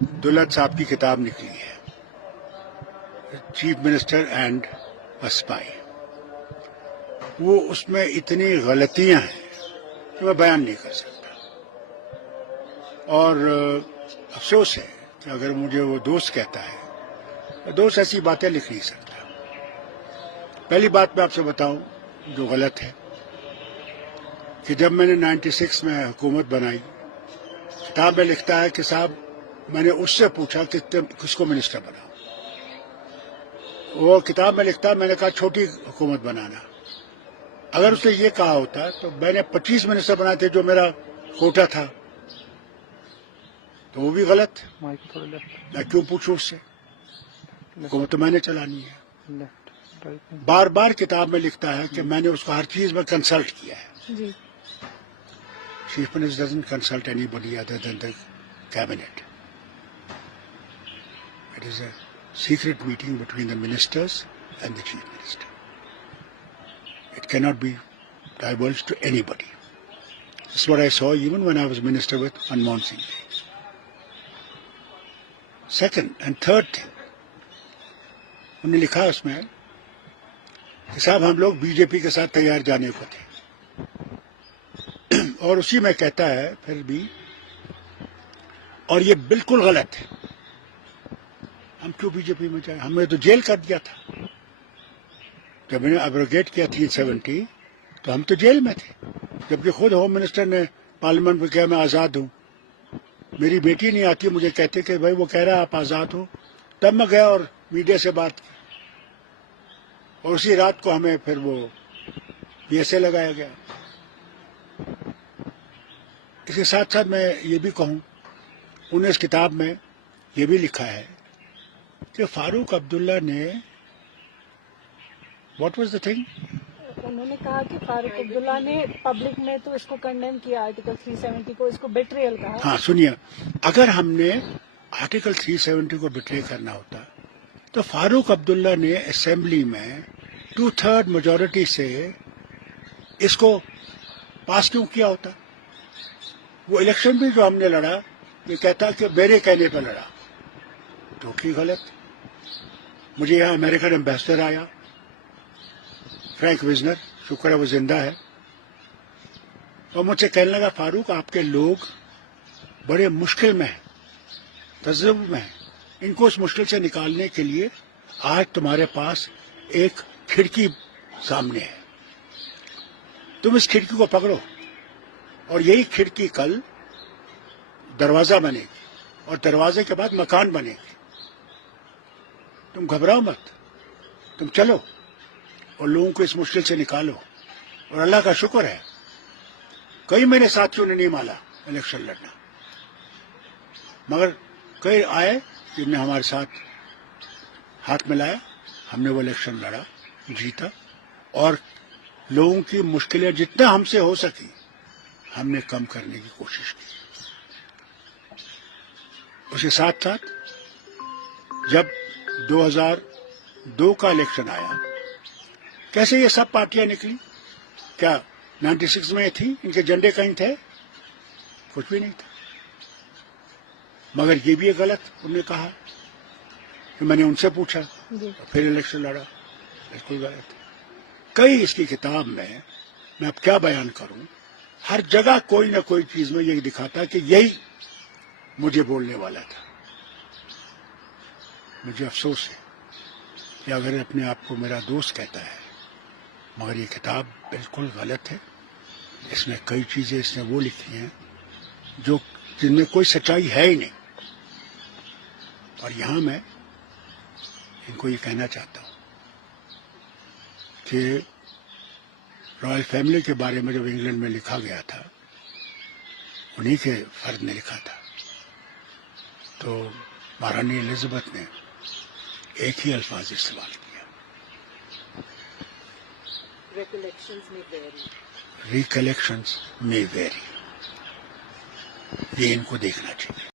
دولت صاحب کی کتاب نکلی ہے، چیف منسٹر اینڈ اسپائی. وہ اس میں اتنی غلطیاں ہیں کہ میں بیان نہیں کر سکتا، اور افسوس ہے کہ اگر مجھے وہ دوست کہتا ہے، دوست ایسی باتیں لکھ نہیں سکتا. پہلی بات میں آپ سے بتاؤں جو غلط ہے کہ جب میں نے 96 میں حکومت بنائی، کتاب میں لکھتا ہے کہ صاحب میں نے اس سے پوچھا کہ کس کو منسٹر بناؤں. وہ کتاب میں لکھتا ہے میں نے کہا چھوٹی حکومت بنانا. اگر اس نے یہ کہا ہوتا تو میں نے 25 منسٹر بنائے تھے جو میرا کوٹا تھا، تو وہ بھی غلط. میں کیوں پوچھوں اس سے؟ حکومت تو میں نے چلانی ہے. بار بار کتاب میں لکھتا ہے کہ میں نے اس کو ہر چیز میں کنسلٹ کیا ہے. Chief minister doesn't consult anybody other than the cabinet. It is a secret meeting between the ministers and the chief minister. It cannot be divulged to anybody. This is what I saw even when I was minister with Manmohan Singh. Second and third thing, انہوں نے لکھا اس میں کہ صاحب ہم لوگ B J پی کے ساتھ تیار جانے کو تھے، اور اسی میں کہتا ہے پھر بھی، اور یہ بالکل غلط ہے، ہم کیوں بی جے پی میں جائیں؟ ہم نے تو جیل کر دیا تھا. جب میں نے ابروگیٹ کیا 370 تو ہم تو جیل میں تھے، جبکہ خود ہوم منسٹر نے پارلیمنٹ میں کہا میں آزاد ہوں. میری بیٹی نہیں آتی، مجھے کہتے کہ بھائی وہ کہہ رہا ہے آپ آزاد ہو. تب میں گیا اور میڈیا سے بات کی، اور اسی رات کو ہمیں پھر وہ پی ایس اے لگایا گیا. اس کے ساتھ ساتھ میں یہ بھی کہوں، انہوں نے اس کتاب میں یہ بھی لکھا ہے کہ فاروق عبداللہ نے واٹ واز دا تھنگ، انہوں نے کہا کہ فاروق عبداللہ نے پبلک میں تو اس کو کنڈیم کیا، آرٹیکل 370 کو، اس کو بیٹریل کہا. ہاں سنیے، اگر ہم نے آرٹیکل 370 کو بٹرے کرنا ہوتا تو فاروق عبداللہ نے اسمبلی میں 2/3 میجورٹی سے اس کو پاس کیوں کیا ہوتا؟ وہ الیکشن بھی جو ہم نے لڑا، یہ کہتا کہ میرے کہنے پہ لڑا. ٹوٹلی غلط. مجھے یہاں امریکن ایمبیسڈر آیا فرینک وزنر، شکر ہے وہ زندہ ہے، اور مجھ سے کہنے لگا فاروق آپ کے لوگ بڑے مشکل میں ہیں، تذبذب میں ہیں، ان کو اس مشکل سے نکالنے کے لیے آج تمہارے پاس ایک کھڑکی سامنے ہے، تم اس کھڑکی کو پکڑو، اور یہی کھڑکی کل دروازہ بنے گی، اور دروازے کے بعد مکان بنے گی. تم گھبراؤ مت، تم چلو اور لوگوں کو اس مشکل سے نکالو. اور اللہ کا شکر ہے کئی میرے ساتھیوں نے نہیں مانا الیکشن لڑنا، مگر کئی آئے جن نے ہمارے ساتھ ہاتھ ملایا، ہم نے وہ الیکشن لڑا، جیتا، اور لوگوں کی مشکلیں جتنا ہم سے ہو سکی ہم نے کم کرنے کی کوشش کی. اس کے ساتھ ساتھ جب 2002 کا الیکشن آیا، کیسے یہ سب پارٹیاں نکلی؟ کیا 96 میں تھی؟ ان کے جھنڈے کہیں تھے؟ کچھ بھی نہیں تھا. مگر یہ بھی غلط انہوں نے کہا کہ میں نے ان سے پوچھا پھر الیکشن لڑا. بالکل غلط. کئی اس کی کتاب میں اب کیا بیان کروں، ہر جگہ کوئی نہ کوئی چیز میں یہ دکھاتا کہ یہی مجھے بولنے والا تھا. مجھے افسوس ہے کہ اگر اپنے آپ کو میرا دوست کہتا ہے، مگر یہ کتاب بالکل غلط ہے. اس میں کئی چیزیں اس نے وہ لکھی ہیں جن میں کوئی سچائی ہے ہی نہیں. اور یہاں میں ان کو یہ کہنا چاہتا ہوں کہ رائل فیملی کے بارے میں جب انگلینڈ میں لکھا گیا تھا، انہی کے فرد نے لکھا تھا، تو مہارانی الزبتھ نے ایک ہی الفاظ استعمال کیا، ریکلیکشنز میں ویری. یہ ان کو دیکھنا چاہیے.